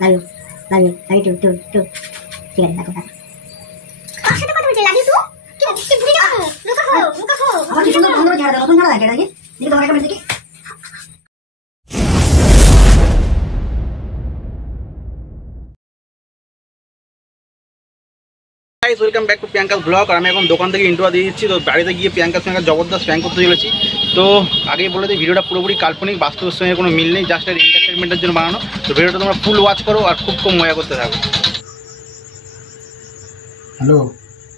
Love you love you love you too too ঠিক আছে দেখো আমার সাথে কথা বলছে লাভ ইউ টু কি বলছিস ভুলে যাও লুকাও আমার কি সুন্দর বন্ধ করে ঝাড়া নতুন ঝাড়া লাগে নাকি দেখি তোমার একটা দেখি guys welcome back to Priyanka blog और मैं এখন দোকান থেকে ইন্ট্রো দিয়ে দিচ্ছি। তো বাড়িতে গিয়ে প্রিয়াঙ্কার সঙ্গে জবরদস্ত প্র্যাঙ্ক করতে চলেছি। তো আগেই বলে দিই ভিডিওটা পুরোপুরি কাল্পনিক, বাস্তবের সঙ্গে কোনো মিল নেই, জাস্ট এন্টারটেনমেন্টের জন্য বানানো। তো ভিডিওটা তোমরা ফুল ওয়াচ করো আর খুব কম মজা করতে থাকো। হ্যালো,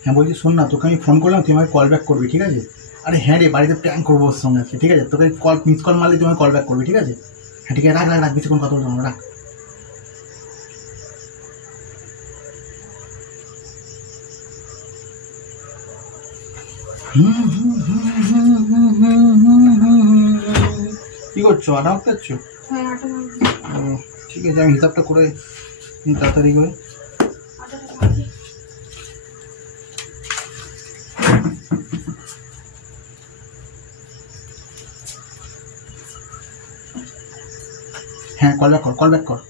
হ্যাঁ বলছি শোন না, তোকে আমি ফোন করলাম, তুই আমাকে কল ব্যাক করবি, ঠিক আছে? আরে হ্যাঁ রে, বাড়িতে প্র্যাঙ্ক করবো ওর সঙ্গে আছে, ঠিক আছে? তোকে কল মিস কল মারলে তুই আমাকে কল ব্যাক করবি, ঠিক আছে? হ্যাঁ ঠিক আছে, রাখ রাখ রাখ, বেশিক্ষণ কথা বলবো না, রাখ। কি করছো? আটা মারতে যাচ্ছ? ঠিক আছে, আমি হিসাবটা করে তাড়াতাড়ি করে। হ্যাঁ কল ব্যাক কর, কল ব্যাক কর।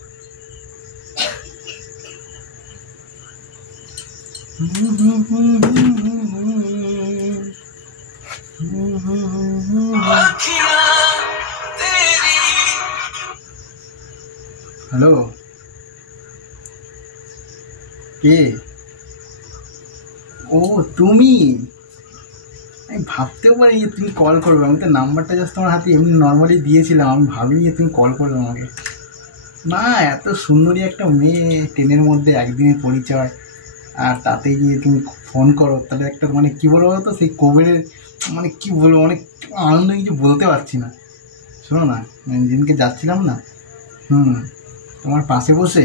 হ্যালো, কে? ও তুমি? আমি ভাবতেও পারি যে তুমি কল করবে। আমি তো নাম্বারটা জাস্ট তোমার হাতে এমনি নর্মালি দিয়েছিলাম, আমি ভাবিনি যে তুমি কল করবে আমাকে। না, এত সুন্দরী একটা মেয়ে, ট্রেনের মধ্যে একদিনের পরিচয়, আর তাতে গিয়ে তুমি ফোন করো, তাহলে একটা মানে কী বলবো তো, সেই কোভিডের মানে কী বলবো, অনেক আনন্দ কিছু বলতে পারছি না। শোনো না, যেদিনকে যাচ্ছিলাম না, তোমার পাশে বসে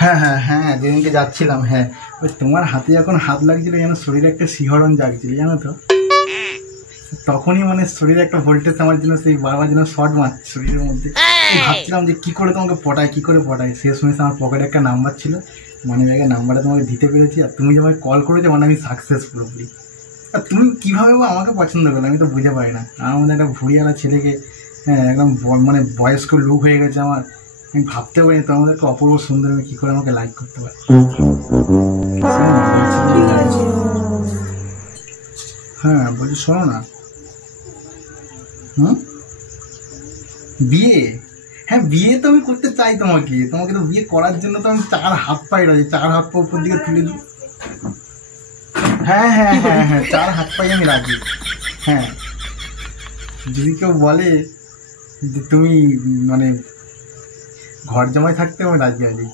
হ্যাঁ হ্যাঁ হ্যাঁ যেদিনকে যাচ্ছিলাম, হ্যাঁ ওই তোমার হাতে যখন হাত লাগছিল যেন শরীরে একটা শিহরণ জাগছিল, জানো তো? তখনই মানে শরীরে একটা ভোল্টেজ আমার জন্য সেই বারবার যেন শর্ট মারছে শরীরের মধ্যে। ভাবছিলাম যে কী করে তোমাকে পটায়, কী করে পটায়। শেষ মেশ আমার পকেটে একটা নাম্বার ছিল, মানে ব্যাগের নাম্বারটা তোমাকে দিতে পেরেছি, আর তুমি যে আমাকে কল করেছো মানে আমি সাকসেস পুরোপুরি। আর তুমি কীভাবে আমাকে পছন্দ করলে আমি তো বুঝে পারি না। আমার মধ্যে একটা ভুড়িওয়ালা ছেলেকে, হ্যাঁ একদম মানে বয়স্ক লুক হয়ে গেছে আমার, আমি ভাবতে পারি তো আমাদের একটা অপূর্ব সুন্দর মেয়ে কী করে আমাকে লাইক করতে পারে। হ্যাঁ বলছি শোনো না, বিয়ে? হ্যাঁ বিয়ে তো আমি করতে চাই তোমাকে, তোমাকে তো বিয়ে করার জন্য তো আমি 4 হাত পাই রয়েছে, 4 হাত পা উপর দিকে তুলে দিই। হ্যাঁ হ্যাঁ হ্যাঁ হ্যাঁ 4 হাত পাই আমি রাজি। হ্যাঁ যদি কেউ বলে যে তুমি মানে ঘর জামাই থাকতে, আমি রাজি আছি,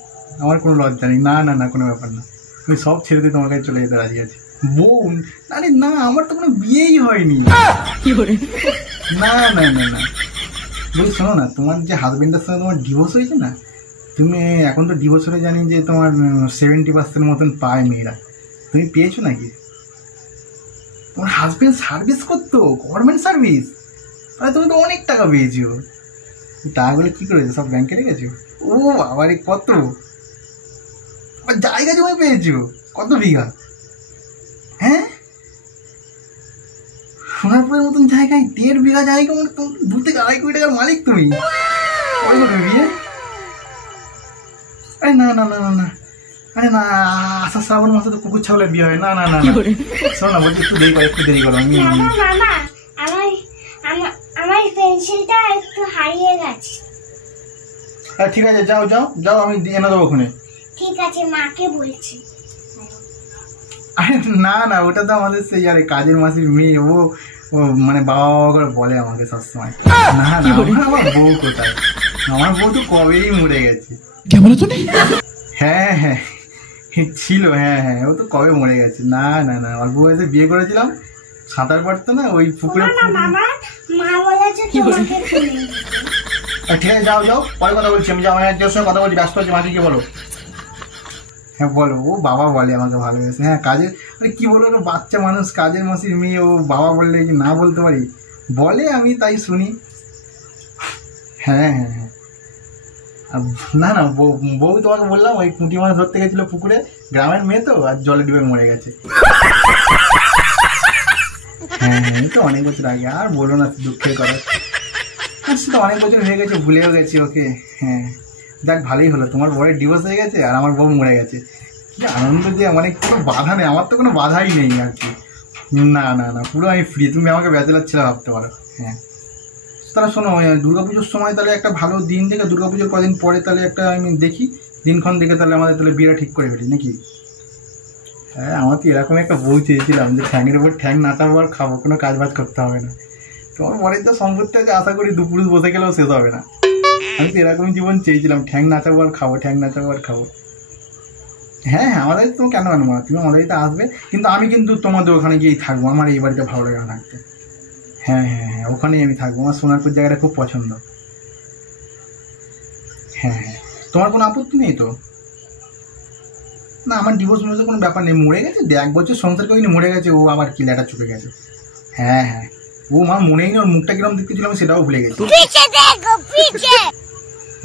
আমার কোনো লজ্জা নেই। না না না, কোনো ব্যাপার না, আমি সব ছেড়ে দিয়ে তোমার কাছে চলে যেতে রাজি আছি। বোন? আরে না, আমার তো কোনো বিয়েই হয়নি। না না না না, বলি শোনো না, তোমার যে হাজবেন্ডের সঙ্গে তোমার ডিভোর্স হয়েছে না, তুমি এখন তো ডিভোর্স হলে জানি যে তোমার 70% মতন পায় মেয়েরা, তুমি পেয়েছো নাকি? তোমার হাজবেন্ড সার্ভিস করতো, গভর্নমেন্ট সার্ভিস, তাহলে তুমি তো অনেক টাকা পেয়েছো। টাকাগুলো কী করেছো? সব ব্যাংকে রেখেছো? ও বাবারে, কত জায়গা জমি পেয়েছো? কত বিঘা? হ্যাঁ সোনারপুরের মতন জায়গায় 1.5 বিঘা জায়গা, মানে 2 থেকে 2.5 কোটি টাকার মালিক তুমি। কই করবে বিয়ে? আরে না না না না না, আরে না, আষাঢ় শ্রাবণ মাসে তো কুকুর ছাগলের বিয়ে হয়। না না না, শোনো না, বলছি একটু দেরি করো, একটু দেরি করো। আমি আমার পেন্সিলটা একটু হারিয়ে গেছে। ঠিক আছে, যাও যাও যাও, আমি এনে দেবো ওখানে। ঠিক আছে, মাকে বলছি। আরে না না, ওটা তো আমাদের সেই আরে কাজের মাসির মেয়ে, ও মানে বাবা বাবা করে বলে আমাকে সবসময়। না না, আমার বউ কোথায়? আমার বউ তো কবেই মরে গেছে। হ্যাঁ হ্যাঁ ছিল, হ্যাঁ হ্যাঁ ও তো কবে মরে গেছে। না না না, অল্প বয়সে বিয়ে করেছিলাম, সাঁতার পারতো না, ওই পুকুরে। ঠিক আছে, যাও যাও, পরে কথা বলছি আমি। আমার একজনের সঙ্গে কথা বলছি, ব্যস্ত হচ্ছে, মাকে কি বলো? হ্যাঁ বলো। ও বাবা বলে আমাকে ভালোবেসে। হ্যাঁ কাজের, মানে কী বলবো, বাচ্চা মানুষ, কাজের মাসির মেয়ে, ও বাবা বললে কি না বলতে পারি? বলে, আমি তাই শুনি। হ্যাঁ হ্যাঁ হ্যাঁ, না না, বউ তোমাকে বললাম ওই পুঁটি মাছ ধরতে গেছিলো পুকুরে, গ্রামের মেয়ে তো, আর জলে ডুবে মরে গেছে। হ্যাঁ হ্যাঁ, এই তো অনেক বছর আগে, আর বলো না, দুঃখের কথা। আচ্ছা, তো অনেক বছর হয়ে গেছে, ভুলেও গেছি ওকে। হ্যাঁ, যাক ভালোই হলো, তোমার বরের ডিভোর্স হয়ে গেছে আর আমার বউ মরে গেছে। কি আনন্দ যে, মানে কোনো বাধা নেই, আমার তো কোনো বাধাই নেই আর কি। না না না, পুরো আমি ফ্রি, তুমি আমাকে ব্যাচেলার ছেলে ভাবতে পারো। হ্যাঁ, তাহলে শোনো, দুর্গাপুজোর সময় তাহলে একটা ভালো দিন দেখে, দুর্গাপুজোর কদিন পরে তাহলে একটা আমি দেখি দিনক্ষণ দেখে, তাহলে আমাদের তাহলে বিয়েটা ঠিক করে ফেলি নাকি? হ্যাঁ, আমার তো এরকম একটা বউ চেয়েছিলাম যে ঠ্যাংয়ের উপর ঠ্যাং নাচাবো আর খাবো, কোনো কাজ বাজ করতে হবে না। তোমার পরের তো সম্পত্তি আছে, আশা করি দুপুরুষ বসে গেলেও শেষ হবে না। আমি তো এরকমই জীবন চেয়েছিলাম, ঠ্যাং নাচাবো আর খাবো, ঠ্যাং নাচাবো আর খাবো। হ্যাঁ হ্যাঁ, আমাদের তো কেন আনবো না, তুমি আমাদের বাড়িতে আসবে, কিন্তু আমি কিন্তু তোমাদের ওখানে গিয়েই থাকবো, আমার এই বাড়িতে ভালো লাগে না থাকতে। হ্যাঁ হ্যাঁ হ্যাঁ, ওখানেই আমি থাকবো, আমার সোনারপুর জায়গাটা খুব পছন্দ। হ্যাঁ হ্যাঁ, তোমার কোনো আপত্তি নেই তো? না, আমার ডিভোর্স মিভোর্সের কোনো ব্যাপার নেই, মরে গেছে, 1 বছর সংসার করিনি, মরে গেছে, ও আবার কি লেটা চুপে গেছে। হ্যাঁ হ্যাঁ, ও আমার মনেই নেই, ওর মুখটা কিরকম দেখতে ছিল আমি সেটাও ভুলে গেছি।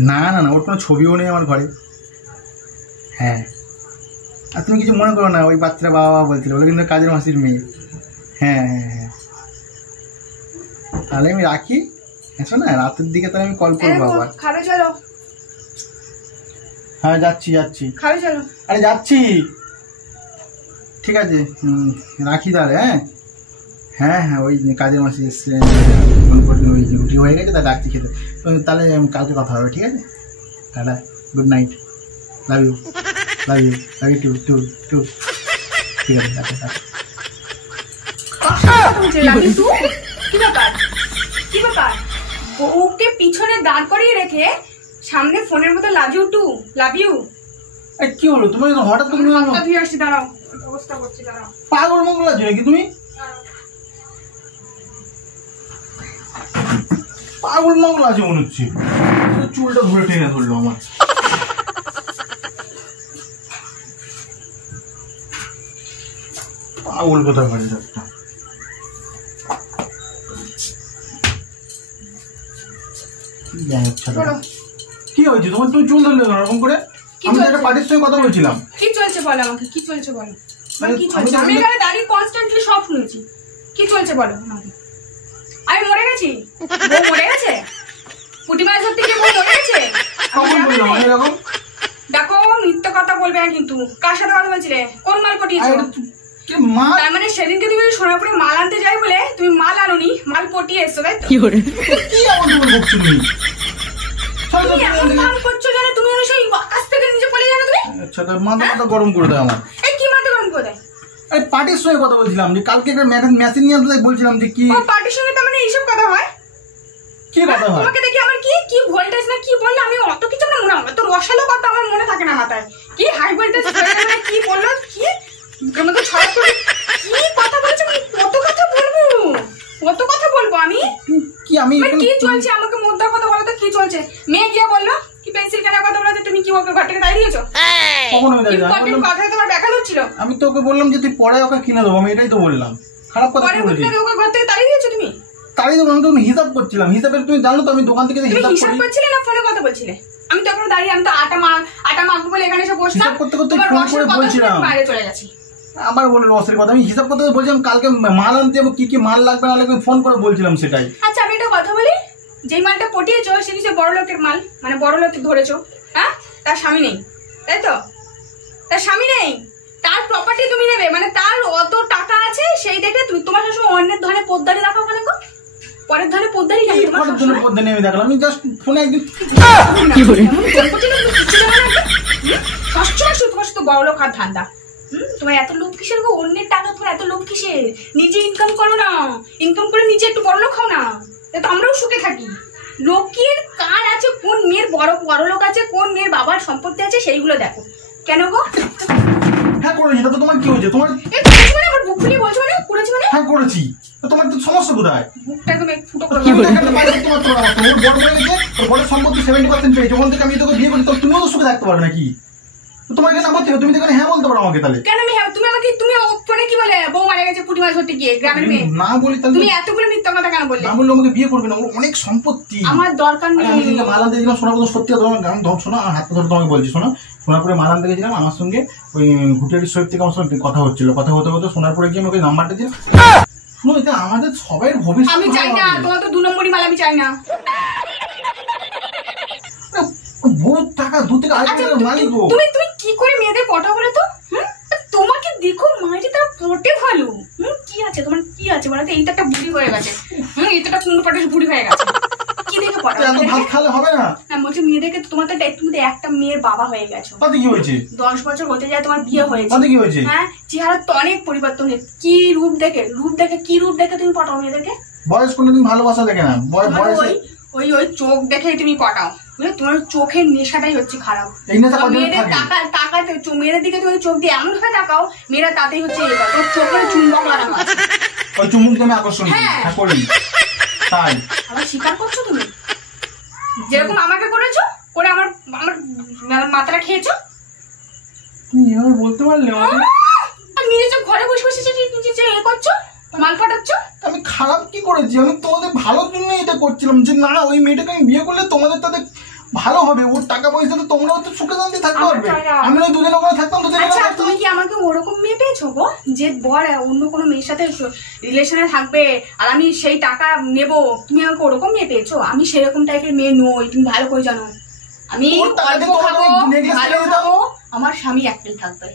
না না না, ওর কোনো ছবিও নেই আমার ঘরে। হ্যাঁ, আর তুমি কিছু মনে করো না, ওই বাচ্চারা বাবা বাবা বলছিল, ওগুলো কিন্তু কাজের মাসির মেয়ে। হ্যাঁ হ্যাঁ হ্যাঁ, তাহলে আমি রাখি। এসো না, রাতের দিকে তাহলে আমি কল করবো আবার। খাবে চলো। হ্যাঁ, যাচ্ছি যাচ্ছি। খাবে চলো। আরে যাচ্ছি, ঠিক আছে, রাখি তাহলে। হ্যাঁ হ্যাঁ হ্যাঁ, ওই কাজের মাসি এসছে, ওই রুটি হয়ে গেছে, তা ডাকছি খেতে। তাহলে কালকে কথা হবে, ঠিক আছে? Tata, good night, love you, love you, love you too too too. ঠিক আছে, টাটা। কি ব্যাপার, কি ব্যাপার? বউকে পিছনে দাঁড় করিয়ে রেখে সামনে ফোনের মতো love you too, love you. কি হলো তোমার হঠাৎ করে? হাতটা ধুয়ে আসছি, দাঁড়াও, অবস্থা করছি, দাঁড়াও। পাগল মঙ্গল আছে নাকি তুমি? পাগল মঙ্গল আছে মনে হচ্ছে, চুলটা ধরে টেনে ধরলো আমার। পাগল কোথায় পারে একটা। কি হয়েছে তোমার? তুমি চুল ধরলে এরকম করে? আমি একটা পার্টির সঙ্গে কথা বলছিলাম। কি চলছে বলো আমাকে, কি চলছে বলো, কি চলছে? আমি এখানে দাঁড়িয়ে কনস্ট্যান্টলি সব শুনেছি, কি চলছে বলো আমাকে। আমি মরে গেছি? বউ মরে গেছে? পুঁটি মাছ ধরতে গিয়ে বউ মরে গেছে? এরকম দেখো, মিথ্যে কথা বলবে না কিন্তু। কার সাথে কথা বলছিলে? কোন মাল পটিয়েছো? তার মানে সেদিনকে তুমি সোনাপুরে মাল আনতে যাই বলে তুমি মাল আনোনি, মাল পটিয়ে এসছো, তাই তো? কি আমাকে বলছো তুমি? তুমি এমন কাম করছো জানো, তুমি সেই আকাশ থেকে নিচে পড়ে জানো তুমি। আচ্ছা, তার মাথা গরম করে দেয় আমার। এই কি মাথা গরম করে দেয়? আরে পার্টির সঙ্গে কথা বলছিলাম, যে কালকে একটা মেশিন নিয়ে আসতে বলছিলাম যে কি। ও পার্টির সঙ্গে তার মানে এইসব কথা হয়? কি কথা হয়? তোমাকে দেখি আমার কি কি ভোল্টেজ না কি বললে আমি অত কিছু না মনে হয়, তো রসালো কথা আমার মনে থাকে না মাথায়। কি হাই ভোল্টেজ কি বললো, কি আমাকে ছড়া করে কি কথা বলছে, কত কথা বলবো, কত কথা বলবো আমি। কি আমি কি চলছে আমাকে মুদ্রা কথা বলো তো, কি চলছে? মেয়ে গিয়ে বললো কি পেন্সিল কেনার কথা বলো, তুমি কি ওকে ঘর থেকে তাই দিয়েছো? কথায় তোমার ব্যাখ্যা হচ্ছিল। আমি তো ওকে বললাম যে তুই পরে ওকে কিনে দেবো, আমি এটাই তো বললাম। খারাপ কথা বলেছি? ওকে ঘর থেকে তাড়িয়ে দিয়েছো তুমি? তাড়িয়ে দেবো? আমি তো হিসাব করছিলাম, হিসাবের তুমি জানো তো, আমি দোকান থেকে হিসাব করছিলে না ফোনে কথা বলছিলে? আমি তো এখন দাঁড়িয়ে, আমি তো আটা মাখবো বলে এখানে এসে বসলাম, হিসাব করতে করতে ফোন করে বলছিলাম, বাইরে চলে গেছি। আবার বলে রসের কথা, আমি হিসাব করতে বলছিলাম কালকে মাল আনতে যাবো, কি কি মাল লাগবে না লাগবে ফোন করে বলছিলাম সেটাই। আচ্ছা, আমি একটা কথা বলি, যেই মালটা পটিয়েছো সে নিশ্চয় বড় লোকের মাল, মানে বড় লোক ধরেছো। হ্যাঁ, তার স্বামী নেই, তাই তো? তার স্বামী নেই, তার প্রপার্টি তুমি নেবে, মানে তার অত টাকা আছে সেই দেখে তুমি তোমার সবসময় অন্যের ধরে পোদ্দারি দেখাও কেন গো? পরের ধরে পোদ্দারি কেন? তোমার জন্য পোদ্দারি আমি দেখলাম, আমি জাস্ট ফোনে একদিন তোমার শুধু বড় লোক আর ধান্দা। তোমার এত লোভ কিসের গো? অন্যের টাকা তোমার এত লোভ কিসের? নিজে ইনকাম করো না, ইনকাম করে নিজে একটু বড় লোক খাও না, তো আমরাও সুখে থাকি। লোকের কার আছে, কোন মেয়ের বড় লোক আছে, কোন মেয়ের বাবার সম্পত্তি আছে, সেইগুলো দেখো। কেন গো? হ্যাঁ করেছি, তো তোমার কি হয়েছে? তোমার আবার বুক ফুলিয়ে বলছো মানে করেছি মানে? হ্যাঁ করেছি, তোমার তো সমস্যা কোথায়? বুকটা একদম ফুটো করে বড় সম্পত্তি 70% পেয়েছে, ওখান থেকে আমি তোকে বিয়ে করি, তো তুমিও তো সুখে থাকতে পারবে নাকি? তোমার কাছে আমার থেকে তুমি তো হ্যাঁ বলতে পারো আমাকে। তাহলে কেন আমি হ্যাঁ? তুমি আমাকে তুমি ফোনে কি বলে বউ মারা গেছে পুঁটি মাছ ধরতে গিয়ে গ্রামের মেয়ে না বলি, তাহলে তুমি এতগুলো মিথ্যা কথা কেন বললে? না বললে আমাকে বিয়ে করবে না, অনেক সম্পত্তি আমার দরকার নেই। আমি যেদিনকে মাল আনতে গেছিলাম সোনাপুর, সত্যি তোমার গান ধর শোনো, হাত ধরে তোমাকে বলছি শোনো, সোনাপুরে মাল আনতে গেছিলাম, আমার সঙ্গে ওই ঘুটিয়ারি শরীর থেকে আমার সঙ্গে কথা হচ্ছিল, কথা হতে হতে সোনারপুরে গিয়ে আমাকে নাম্বারটা দিয়ে শুনো, এটা আমাদের সবাই ভবিষ্যৎ। আমি চাই না, তোমার তো 2 নম্বরই মাল আমি চাই না। বহুত টাকা, 2 থেকে আড়াই আচ্ছা, টাকার মালিক গো। তুমি কি করে মেয়েদের পটা বলে তো? তোমাকে দেখো মাইটি তার পটে ভালো। কি আছে তোমার, কি আছে বলো তো? এই তো একটা বুড়ি হয়ে গেছে, এই তো একটা কুমড়ো পাটের বুড়ি হয়ে গেছে, কি দেখে পটা? ভাত খালে হবে না? না বলছি মেয়েদেরকে, তোমার তো একটা মেয়ের বাবা হয়ে গেছো, তাতে কি হয়েছে? 10 বছর হতে যায় তোমার বিয়ে হয়েছে, তাতে কি হয়েছে? হ্যাঁ, চেহারা তো অনেক পরিবর্তন হয়েছে। কি রূপ দেখে তুমি পটাও মেয়েদেরকে? বয়স কোনোদিন ভালোবাসা দেখে না, বয়স ওই চোখ দেখে তুমি পটাও, বুঝলে? তোমার চোখের নেশাটাই হচ্ছে খারাপ। মেয়েদের তাকাতে, মেয়েদের দিকে তুমি চোখ দিয়ে এমন ভাবে তাকাও, মেয়েরা তাতেই হচ্ছে তোমার চোখের চুম্বক লাগানো আছে। ওই চুমুক তুমি আকর্ষণ করি, তাই আবার স্বীকার করছো তুমি? যেরকম আমাকে করেছো, করে আমার মাথাটা খেয়েছো। তুমি এভাবে বলতে পারলে? নিজে ঘরে বসে বসে এ করছো, মাল ফাটাচ্ছ। আমি খারাপ কি করেছি? আমি তোমাদের ভালোর জন্য এটা করছিলাম, যে না ওই মেয়েটাকে আমি বিয়ে করলে তোমাদের তাদের ভালো হবে, ওর টাকা পয়সা তো তোমরাও তো সুখে শান্তি থাকতে পারবে। আমি ওই দুদিন ওখানে থাকতাম, আচ্ছা তুমি কি আমাকে ওরকম মেয়ে পেয়েছো গো, যে বর অন্য কোনো মেয়ের সাথে রিলেশনে থাকবে আর আমি সেই টাকা নেব? তুমি আমাকে ওরকম মেয়ে পেয়েছো? আমি সেরকম টাইপের মেয়ে নই, তুমি ভালো করে জানো। আমি অল্প খাবো, ভালো খাবো, আমার স্বামী একটাই থাকবে।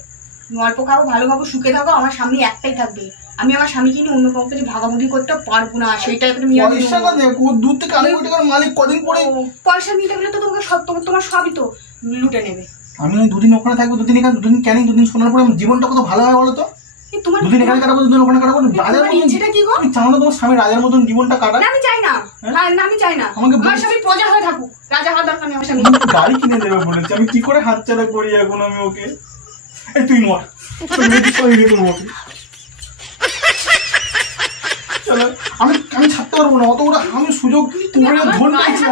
অল্প খাবো, ভালো খাবো, সুখে থাকো, আমার স্বামী একটাই থাকবে। আমি আমার স্বামীকে নিয়ে অন্য কাউকে ভাগাভাগি করতে পারবো না, সেই টাইপের মেয়ে। দূর থেকে আড়াই কোটি টাকার মালিক, কদিন পরে পয়সা নিতে গেলে তো তোমাকে তোমার সবই তো লুটে নেবে। আমি ওই 2 দিন ওখানে থাকবো, 2 দিন এখানে, 2 দিন ক্যানিং, 2 দিন শোনার পরে আমার জীবনটা কত ভালো হয় বলো তো? 2 দিন এখানে কাটাবো, 2 দিন ওখানে কাটাবো, রাজার মতন। সেটা কি গো? চাও না তোমার স্বামী রাজার মতন জীবনটা কাটায়? আমি চাই না, আমি চাই না আমার স্বামী প্রজা হয়ে থাকুক, রাজা হওয়ার দরকার নেই আমার স্বামী। গাড়ি কিনে দেবে বলেছে, আমি কি করে হাতছাড়া করি এখন আমি ওকে? এই তুই মর, আমি ছাড়তে পারবো না অত ওরা। আমি সুযোগ কুবেরের ধন পেয়েছি,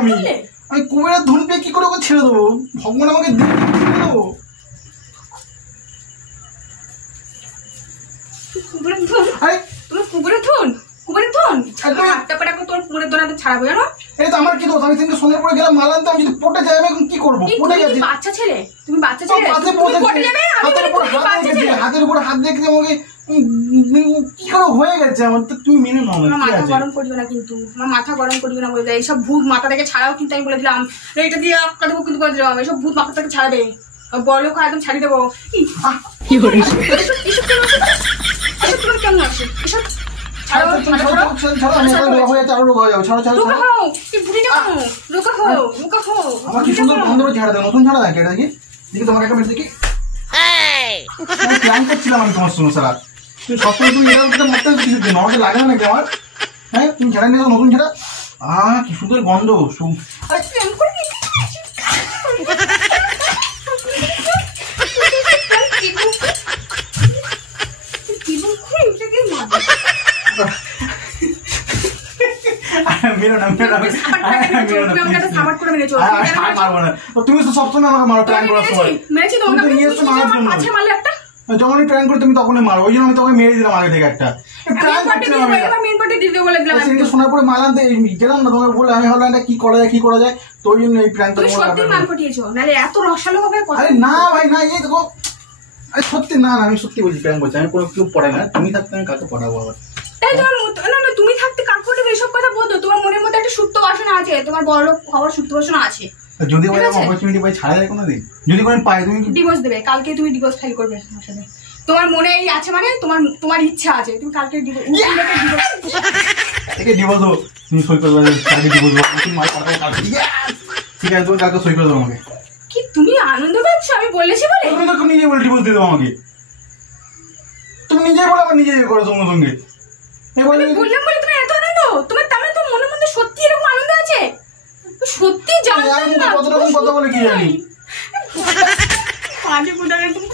আমি কুবেরের ধন পেয়ে কি করে ওকে ছেড়ে দেবো? ভগবান আমাকে ছেড়ে দেবো? আমার কি দোষ? আমি তিনটে সোনার পরে গেলাম মাল আনতে, আমি যদি পটে যাই আমি এখন কি করবো? পটে গেছি, বাচ্চা ছেলে, তুমি বাচ্চা ছেলে, হাতের উপর হাত রেখে আমাকে কি করে হয়ে গেছে আমার, তো তুমি মেনে নাও না। মাথা গরম করবে না কিন্তু, আমার মাথা গরম করবে না বলে এইসব ভূত মাথা থেকে ছাড়াও কিন্তু আমি বলে দিলাম, এটা দিয়ে আক্কা দেবো কিন্তু করে দিলাম, এইসব ভূত মাথা থেকে ছাড়াবে, বড় লোক একদম ছাড়িয়ে দেবো। কি করে এসব কেমন আসে? এসব করছিলাম আমি তোমার সঙ্গে সারা, তুমি সবসময় তুমি আমাকে লাগে না নাকি আমার? হ্যাঁ তুমি ঝাড়া নিয়ে নতুন ঝাড়া, কি সুন্দর গন্ধ। তুমি তো সবসময় আমাকে মারো প্ল্যান করার সময়, যখনই প্ল্যান করে তুমি তখনই মারো, ওই জন্য আমি তোমাকে মেরে দিলাম আগে থেকে একটা শোনার পরে মাল আনতে গেলাম না, তোমাকে বলে আমি ভাবলাম কি করা যায়, তো ওই জন্য এই প্ল্যানটা। আরে না ভাই না, এই দেখো সত্যি, না আমি সত্যি বলছি, প্ল্যান করছি আমি, কোনো কেউ পড়ে না, তুমি থাকতে আমি কাকে পড়াবো আবার? তুমি থাকতে কাক পড়বে এসব কথা বলতো? তোমার মনের মধ্যে একটা সুপ্ত বাসনা আছে, তোমার বড় লোক হওয়ার সুপ্ত বাসনা আছে। যদি অপরচুনিটি পাই ছাড়া যায় কোনোদিন? যদি কোনো পাই তুমি ডিভোর্স দেবে, কালকে তুমি ডিভোর্স ফাইল করবে আমার সাথে। তোমার মনে এই আছে মানে তোমার ইচ্ছা আছে, তুমি কালকে ডিভোর্স তুমি সই করে দেবে, কালকে ডিভোর্স দেবো, ঠিক আছে তুমি কালকে সই করে দেবো আমাকে। কি তুমি আনন্দ পাচ্ছ আমি বলেছি বলে? তুমি তো নিজে বলে ডিভোর্স দিয়ে দেবো আমাকে, তুমি নিজেই বলে আবার নিজেই করো সঙ্গে সঙ্গে। বললাম বলে তোমার এত আনন্দ, তোমার তার মানে তোমার মনের মধ্যে সত্যি এরকম আনন্দ আছে? সত্যি জানতাম না। কত রকম কথা বলে কি জানি। আগে বুঝালে তুমি